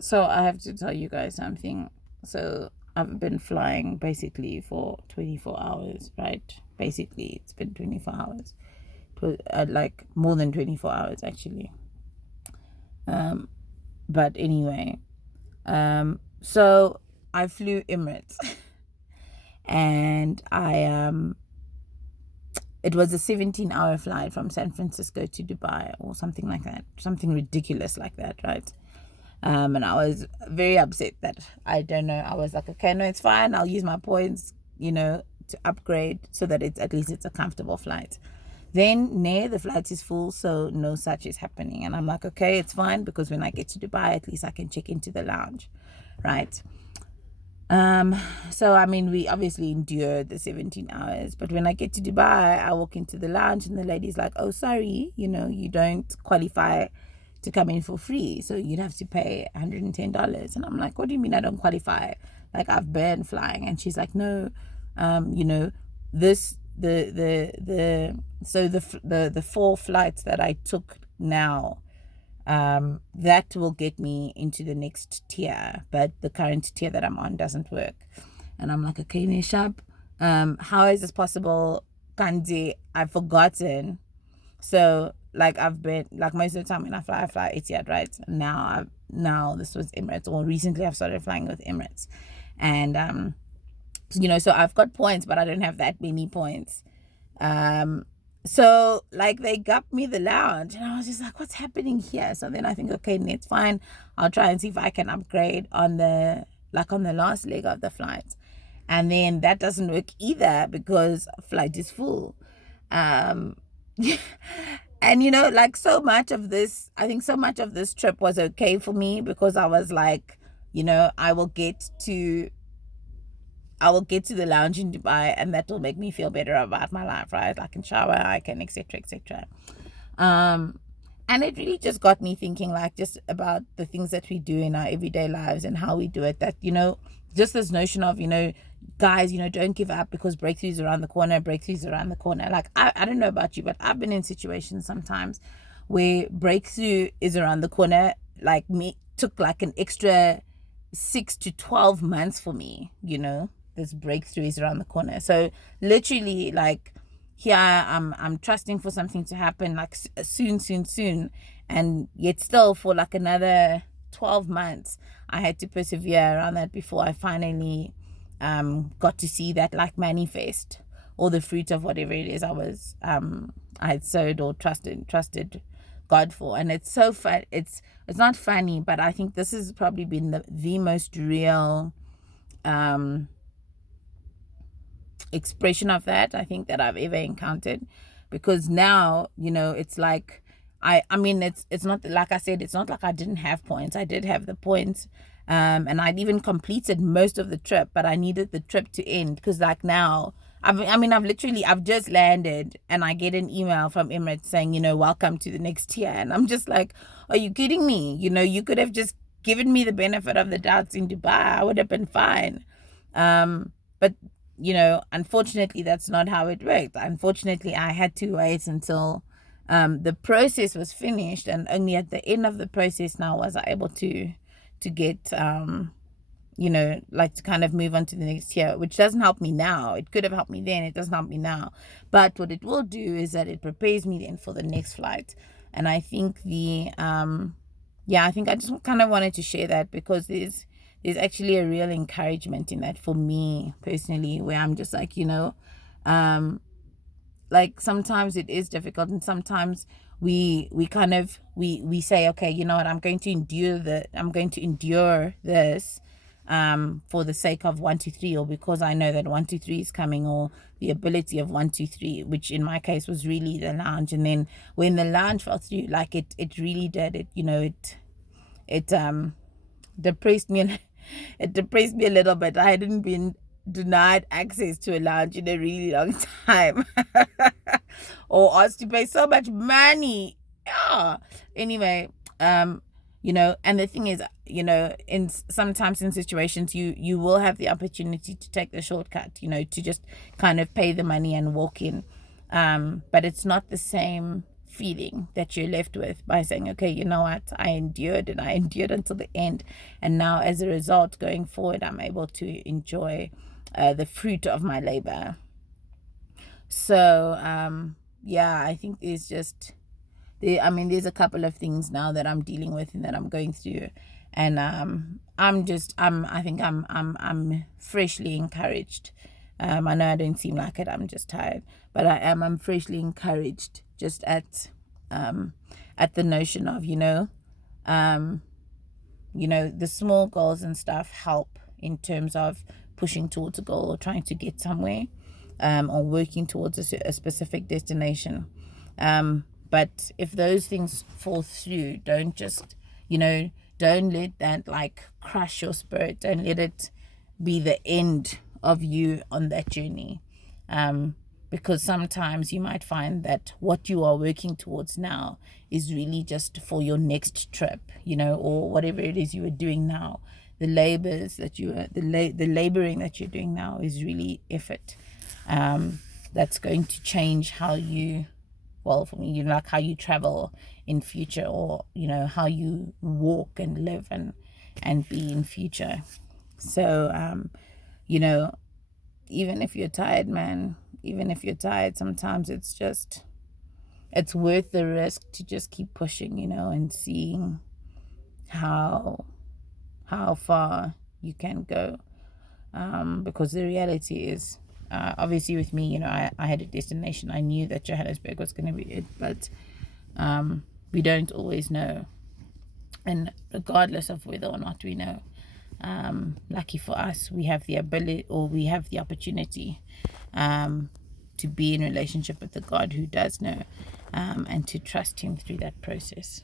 So I have to tell you guys something. So I've been flying basically for 24 hours, right? Basically, it's been 24 hours. It was like more than 24 hours actually. But anyway, so I flew Emirates and it was a 17-hour flight from San Francisco to Dubai or something like that, something ridiculous like that, right? And I was very upset that I don't know. I was like, okay, no, it's fine. I'll use my points, to upgrade so that it's at least it's a comfortable flight. Then, the flight is full, so no such is happening. And I'm like, okay, it's fine because when I get to Dubai, at least I can check into the lounge, right? Um, so I mean, we obviously endured the 17 hours, but when I get to Dubai, I walk into the lounge and the lady's like, "Oh, sorry, you don't qualify to come in for free, so you'd have to pay $110." And I'm like, "What do you mean I don't qualify? Like I've been flying." And she's like, "No, this the four flights that I took now." That will get me into the next tier, but the current tier that I'm on doesn't work. And I'm like, okay, Nishab, how is this possible? Kandi, I've forgotten. So like I've been like most of the time when I fly Etihad, right? Now this was Emirates, or recently I've started flying with Emirates, and so I've got points, but I don't have that many points. So like they got me the lounge and I was just like, what's happening here? So then I think, okay, it's fine. I'll try and see if I can upgrade on the last leg of the flight. And then that doesn't work either because flight is full. Um and like so much of this trip was okay for me because I was like, I will get to the lounge in Dubai and that will make me feel better about my life, right? I can shower, I can, etc., etc. And it really just got me thinking, like, just about the things that we do in our everyday lives and how we do it. That, just this notion of, guys, don't give up because breakthroughs around the corner, breakthroughs around the corner. Like, I don't know about you, but I've been in situations sometimes where breakthrough is around the corner, like me, took like an extra 6 to 12 months for me, this breakthrough is around the corner. So literally, like, here I'm trusting for something to happen like soon, and yet still for like another 12 months I had to persevere around that before I finally got to see that like manifest, or the fruit of whatever it is I had sowed or trusted God for. And it's so fun. It's not funny, but I think this has probably been the most real expression of that I think that I've ever encountered, because now it's like I mean it's not like I said, it's not like I didn't have points. I did have the points, and I'd even completed most of the trip, but I needed the trip to end because like now I've just landed and I get an email from Emirates saying, welcome to the next tier, and I'm just like, are you kidding me? You could have just given me the benefit of the doubts in Dubai. I would have been fine. But unfortunately, that's not how it worked. Unfortunately, I had to wait until the process was finished, and only at the end of the process now was I able to get like to kind of move on to the next year, which doesn't help me now. It could have helped me then. It doesn't help me now. But what it will do is that it prepares me then for the next flight. And I think I think I just kind of wanted to share that because there's actually a real encouragement in that for me personally, where I'm just like, like sometimes it is difficult, and sometimes we kind of we say, okay, you know what, I'm going to endure this for the sake of 123, or because I know that 123 is coming, or the ability of 123, which in my case was really the lounge. And then when the lounge fell through, like it really did it, it depressed me. It depressed me a little bit. I hadn't been denied access to a lounge in a really long time, or asked to pay so much money. Yeah. Anyway, and the thing is, in sometimes in situations you will have the opportunity to take the shortcut, to just kind of pay the money and walk in, but it's not the same feeling that you're left with by saying, okay, you know what, I endured and I endured until the end, and now as a result going forward I'm able to enjoy the fruit of my labor. So yeah, I think there's just there's a couple of things now that I'm dealing with and that I'm going through, and I'm freshly encouraged. I know I don't seem like it, I'm just tired, but I'm freshly encouraged just at the notion of, the small goals and stuff help in terms of pushing towards a goal or trying to get somewhere, or working towards a specific destination. But if those things fall through, don't just, don't let that like crush your spirit. Don't let it be the end of you on that journey. Because sometimes you might find that what you are working towards now is really just for your next trip, or whatever it is you are doing now. The labors that the laboring that you're doing now is really effort. That's going to change how you, well, for me, like how you travel in future, or how you walk and live and be in future. So even if you're tired, man, even if you're tired, sometimes it's worth the risk to just keep pushing, and seeing how far you can go. Because the reality is, obviously with me, I had a destination. I knew that Johannesburg was going to be it, but we don't always know. And regardless of whether or not we know, lucky for us, we have the ability, or we have the opportunity, to be in relationship with the God who does know, and to trust him through that process.